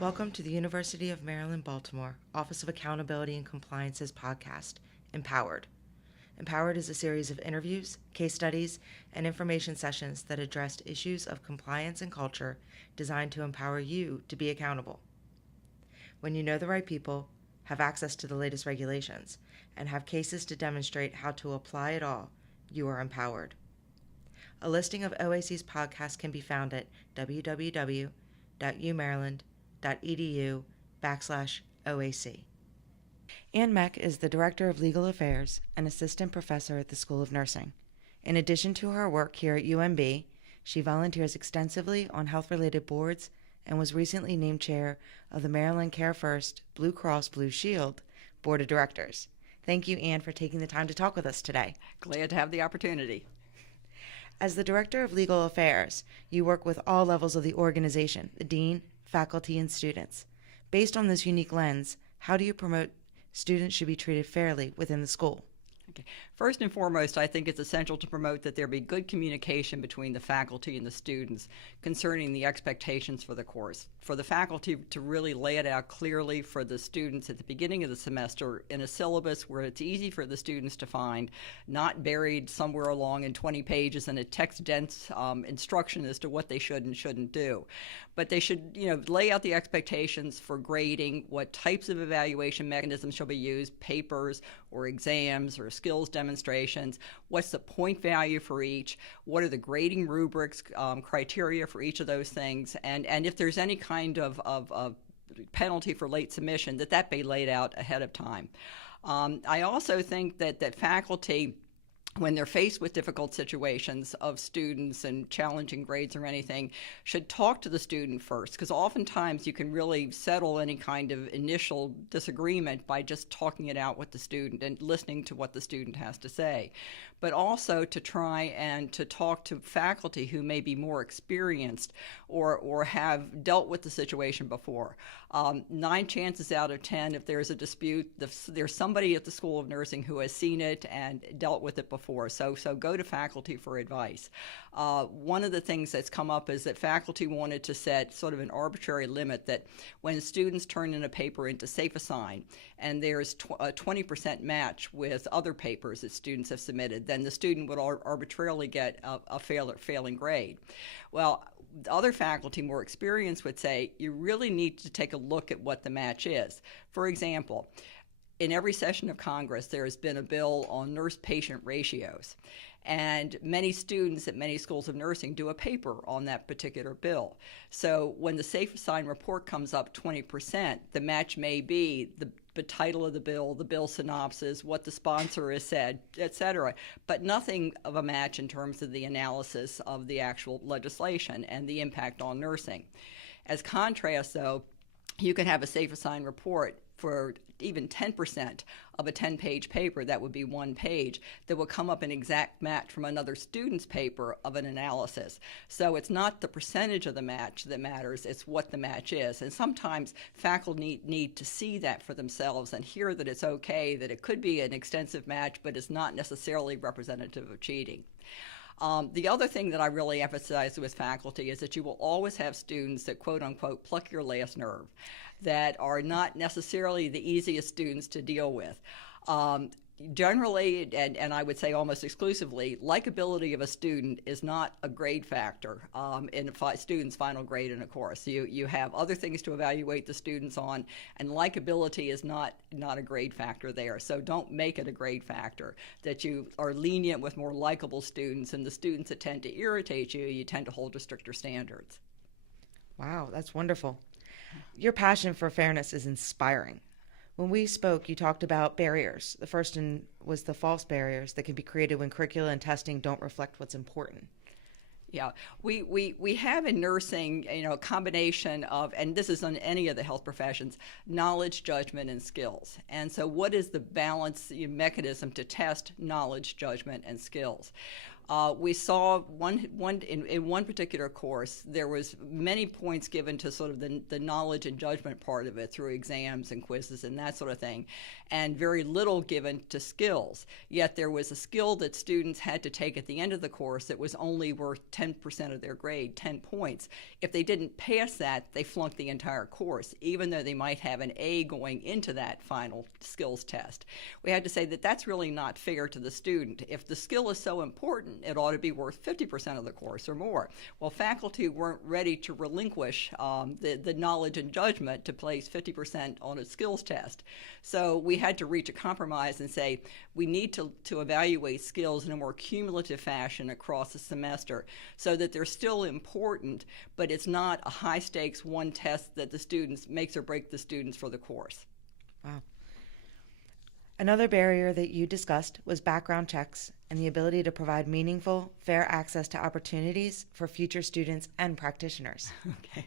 Welcome to the University of Maryland, Baltimore Office of Accountability and Compliance's podcast, Empowered. Empowered is a series of interviews, case studies, and information sessions that address issues of compliance and culture designed to empower you to be accountable. When you know the right people, have access to the latest regulations, and have cases to demonstrate how to apply it all, you are empowered. A listing of OAC's podcasts can be found at www.umaryland.edu/OAC. Ann Mech is the Director of Legal Affairs and Assistant Professor at the School of Nursing. In addition to her work here at UMB, she volunteers extensively on health-related boards and was recently named chair of the Maryland Care First Blue Cross Blue Shield Board of Directors. Thank you, Ann, for taking the time to talk with us today. Glad to have the opportunity. As the Director of Legal Affairs, you work with all levels of the organization, the dean, faculty, and students. Based on this unique lens, how do you promote students should be treated fairly within the school? Okay. First and foremost, I think it's essential to promote that there be good communication between the faculty and the students concerning the expectations for the course. For the faculty to really lay it out clearly for the students at the beginning of the semester in a syllabus where it's easy for the students to find, not buried somewhere along in 20 pages in a text-dense instruction as to what they should and shouldn't do. But they should, lay out the expectations for grading, what types of evaluation mechanisms shall be used, papers or exams or skills demonstrations, what's the point value for each, what are the grading rubrics, criteria for each of those things, and if there's any kind of penalty for late submission, that be laid out ahead of time. I also think that faculty, when they're faced with difficult situations of students and challenging grades or anything, should talk to the student first, because oftentimes you can really settle any kind of initial disagreement by just talking it out with the student and listening to what the student has to say. But also to try and to talk to faculty who may be more experienced or have dealt with the situation before. 9 chances out of 10, if there's a dispute, there's somebody at the School of Nursing who has seen it and dealt with it before. So go to faculty for advice. One of the things that's come up is that faculty wanted to set sort of an arbitrary limit that when students turn in a paper into Safe Assign and there's a 20% match with other papers that students have submitted, then the student would arbitrarily get a failing grade. Well, other faculty more experienced would say you really need to take a look at what the match is. For example, in every session of Congress, there has been a bill on nurse-patient ratios. And many students at many schools of nursing do a paper on that particular bill. So when the Safe Assign report comes up 20%, the match may be the title of the bill synopsis, what the sponsor has said, etc., but nothing of a match in terms of the analysis of the actual legislation and the impact on nursing. As contrast, though, you can have a Safe Assign report for even 10% of a 10-page paper, that would be 1 page, that will come up an exact match from another student's paper of an analysis. So it's not the percentage of the match that matters, it's what the match is. And sometimes faculty need to see that for themselves and hear that it's okay, that it could be an extensive match, but it's not necessarily representative of cheating. The other thing that I really emphasize with faculty is that you will always have students that, quote unquote, pluck your last nerve, that are not necessarily the easiest students to deal with. Generally, and I would say almost exclusively, likability of a student is not a grade factor in a student's final grade in a course. You have other things to evaluate the students on, and likability is not a grade factor there. So don't make it a grade factor, that you are lenient with more likable students, and the students that tend to irritate you, you tend to hold to stricter standards. Wow, that's wonderful. Your passion for fairness is inspiring. When we spoke, you talked about barriers. The first was the false barriers that can be created when curricula and testing don't reflect what's important. Yeah, we have in nursing, a combination of, and this is on any of the health professions, knowledge, judgment, and skills. And so what is the balance mechanism to test knowledge, judgment, and skills? We saw in one particular course, there was many points given to sort of the knowledge and judgment part of it through exams and quizzes and that sort of thing, and very little given to skills. Yet there was a skill that students had to take at the end of the course that was only worth 10% of their grade, 10 points. If they didn't pass that, they flunked the entire course, even though they might have an A going into that final skills test. We had to say that that's really not fair to the student. If the skill is so important, it ought to be worth 50% of the course or more. Well, faculty weren't ready to relinquish the knowledge and judgment to place 50% on a skills test. So we had to reach a compromise and say we need to evaluate skills in a more cumulative fashion across the semester so that they're still important, but it's not a high stakes one test that the students makes or break the students for the course. Wow. Another barrier that you discussed was background checks and the ability to provide meaningful, fair access to opportunities for future students and practitioners. Okay.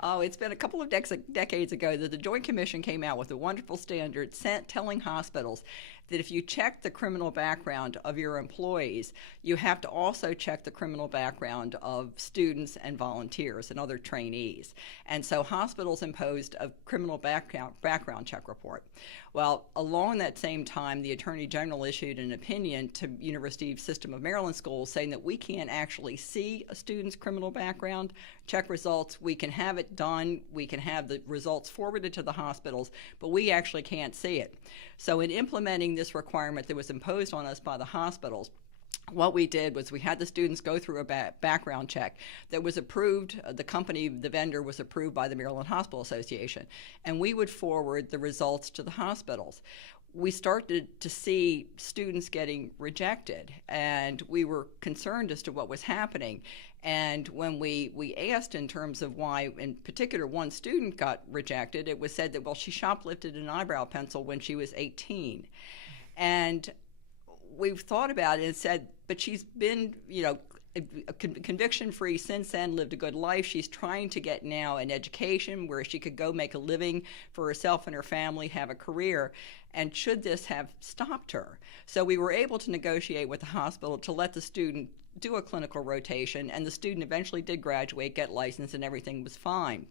Oh, it's been a couple of decades ago that the Joint Commission came out with a wonderful standard telling hospitals that if you check the criminal background of your employees, you have to also check the criminal background of students and volunteers and other trainees. And so hospitals imposed a criminal background check report. Well, along that same time, the Attorney General issued an opinion to University System of Maryland schools saying that we can't actually see a student's criminal background check results. We can have it done. We can have the results forwarded to the hospitals, but we actually can't see it. So in implementing this requirement that was imposed on us by the hospitals, what we did was we had the students go through a background check that was approved. The vendor was approved by the Maryland Hospital Association, and we would forward the results to the hospitals. We started to see students getting rejected, and we were concerned as to what was happening. And when we asked in terms of why, in particular, one student got rejected, it was said that, well, she shoplifted an eyebrow pencil when she was 18. And we've thought about it and said, but she's been, conviction-free since then, lived a good life. She's trying to get now an education where she could go make a living for herself and her family, have a career. And should this have stopped her? So we were able to negotiate with the hospital to let the student do a clinical rotation, and the student eventually did graduate, get licensed, and everything was fine.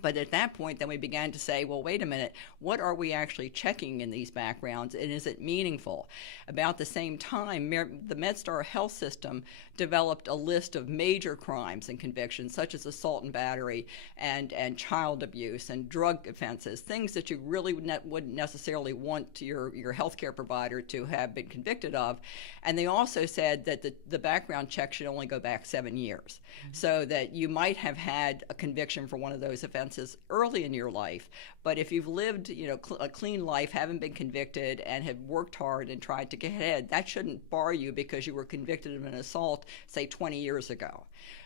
But at that point, then we began to say, well, wait a minute, what are we actually checking in these backgrounds, and is it meaningful? About the same time, the MedStar Health System developed a list of major crimes and convictions, such as assault and battery and child abuse and drug offenses, things that you really wouldn't necessarily want your healthcare provider to have been convicted of. And they also said that the background check should only go back 7 years, so that you might have had a conviction for one of those offenses early in your life, but if you've lived a clean life, haven't been convicted, and have worked hard and tried to get ahead, that shouldn't bar you because you were convicted of an assault, say, 20 years ago.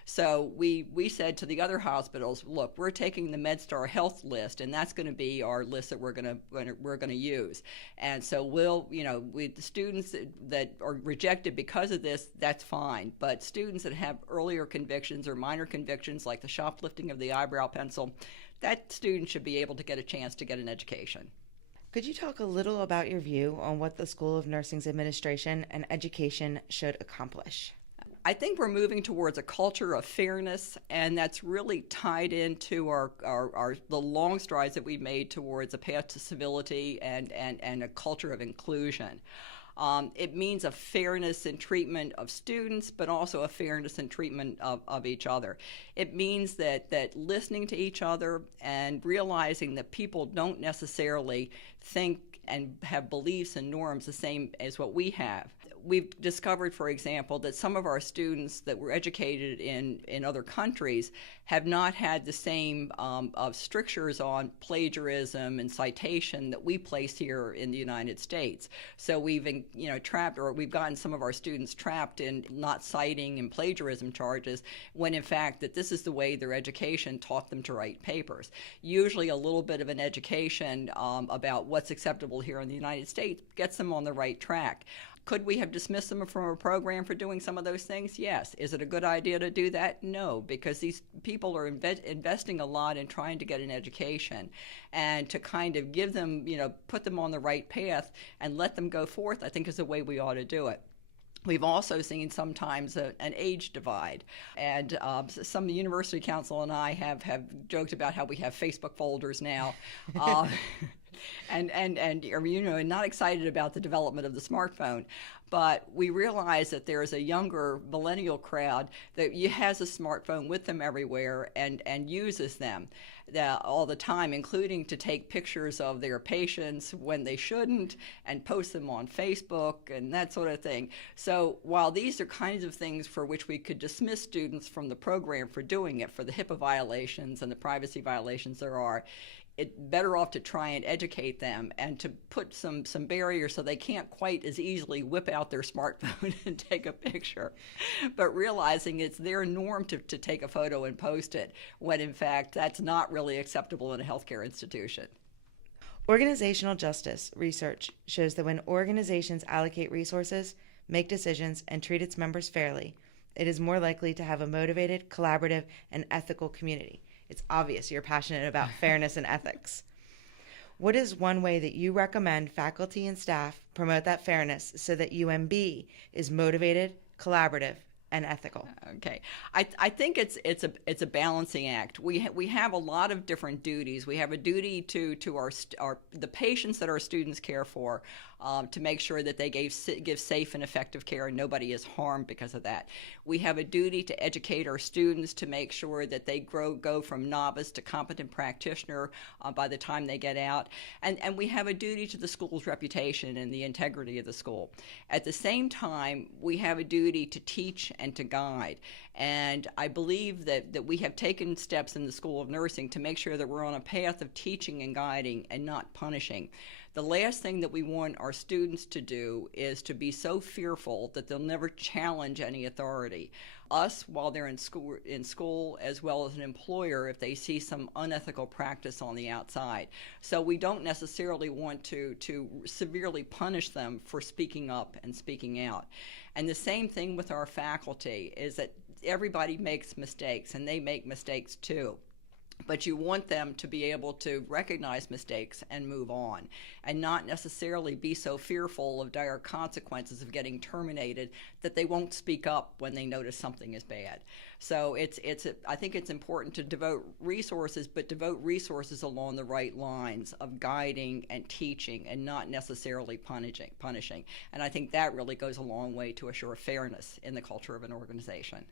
So we said to the other hospitals, look, we're taking the MedStar Health list, and that's going to be our list that we're going to use. And so the students that are rejected because of this, that's fine. But students that have earlier convictions or minor convictions, like the shoplifting of the eyebrow pencil, that student should be able to get a chance to get an education. Could you talk a little about your view on what the School of Nursing's administration and education should accomplish? I think we're moving towards a culture of fairness, and that's really tied into the long strides that we've made towards a path to civility and a culture of inclusion. It means a fairness in treatment of students, but also a fairness in treatment of each other. It means that listening to each other and realizing that people don't necessarily think and have beliefs and norms the same as what we have. We've discovered, for example, that some of our students that were educated in other countries have not had the same strictures on plagiarism and citation that we place here in the United States. So we've we've gotten some of our students trapped in not citing and plagiarism charges, when in fact that this is the way their education taught them to write papers. Usually a little bit of an education about what's acceptable here in the United States gets them on the right track. Could we have dismissed them from a program for doing some of those things? Yes. Is it a good idea to do that? No, because these people are investing a lot in trying to get an education, and to kind of give them, put them on the right path and let them go forth, I think is the way we ought to do it. We've also seen sometimes an age divide, and some university council and I have joked about how we have Facebook folders now, and not excited about the development of the smartphone. But we realize that there is a younger millennial crowd that has a smartphone with them everywhere and uses them all the time, including to take pictures of their patients when they shouldn't and post them on Facebook and that sort of thing. So while these are kinds of things for which we could dismiss students from the program for doing it, for the HIPAA violations and the privacy violations there are, it's better off to try and educate them and to put some barriers so they can't quite as easily whip out their smartphone and take a picture, but realizing it's their norm to take a photo and post it, when in fact that's not really acceptable in a healthcare institution. Organizational justice research shows that when organizations allocate resources, make decisions, and treat its members fairly, it is more likely to have a motivated, collaborative, and ethical community. It's obvious you're passionate about fairness and ethics. What is one way that you recommend faculty and staff promote that fairness so that UMB is motivated, collaborative, and ethical? Okay, I think it's a balancing act. We have a lot of different duties. We have a duty to the patients that our students care for, to make sure that they give safe and effective care and nobody is harmed because of that. We have a duty to educate our students to make sure that they go from novice to competent practitioner by the time they get out. And we have a duty to the school's reputation and the integrity of the school. At the same time, we have a duty to teach and to guide. And I believe that we have taken steps in the School of Nursing to make sure that we're on a path of teaching and guiding and not punishing. The last thing that we want our students to do is to be so fearful that they'll never challenge any authority. Us, while they're in school, as well as an employer, if they see some unethical practice on the outside. So we don't necessarily want to severely punish them for speaking up and speaking out. And the same thing with our faculty is that everybody makes mistakes, and they make mistakes too. But you want them to be able to recognize mistakes and move on, and not necessarily be so fearful of dire consequences of getting terminated that they won't speak up when they notice something is bad. So I think it's important to devote resources, but devote resources along the right lines of guiding and teaching and not necessarily punishing. And I think that really goes a long way to assure fairness in the culture of an organization.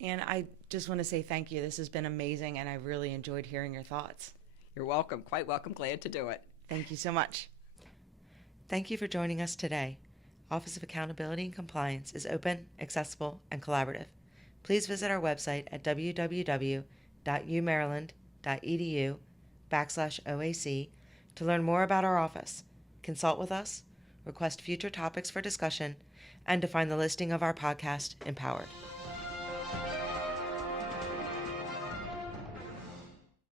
And I just want to say thank you. This has been amazing, and I've really enjoyed hearing your thoughts. You're welcome. Quite welcome. Glad to do it. Thank you so much. Thank you for joining us today. Office of Accountability and Compliance is open, accessible, and collaborative. Please visit our website at www.umaryland.edu/OAC to learn more about our office, consult with us, request future topics for discussion, and to find the listing of our podcast, Empowered.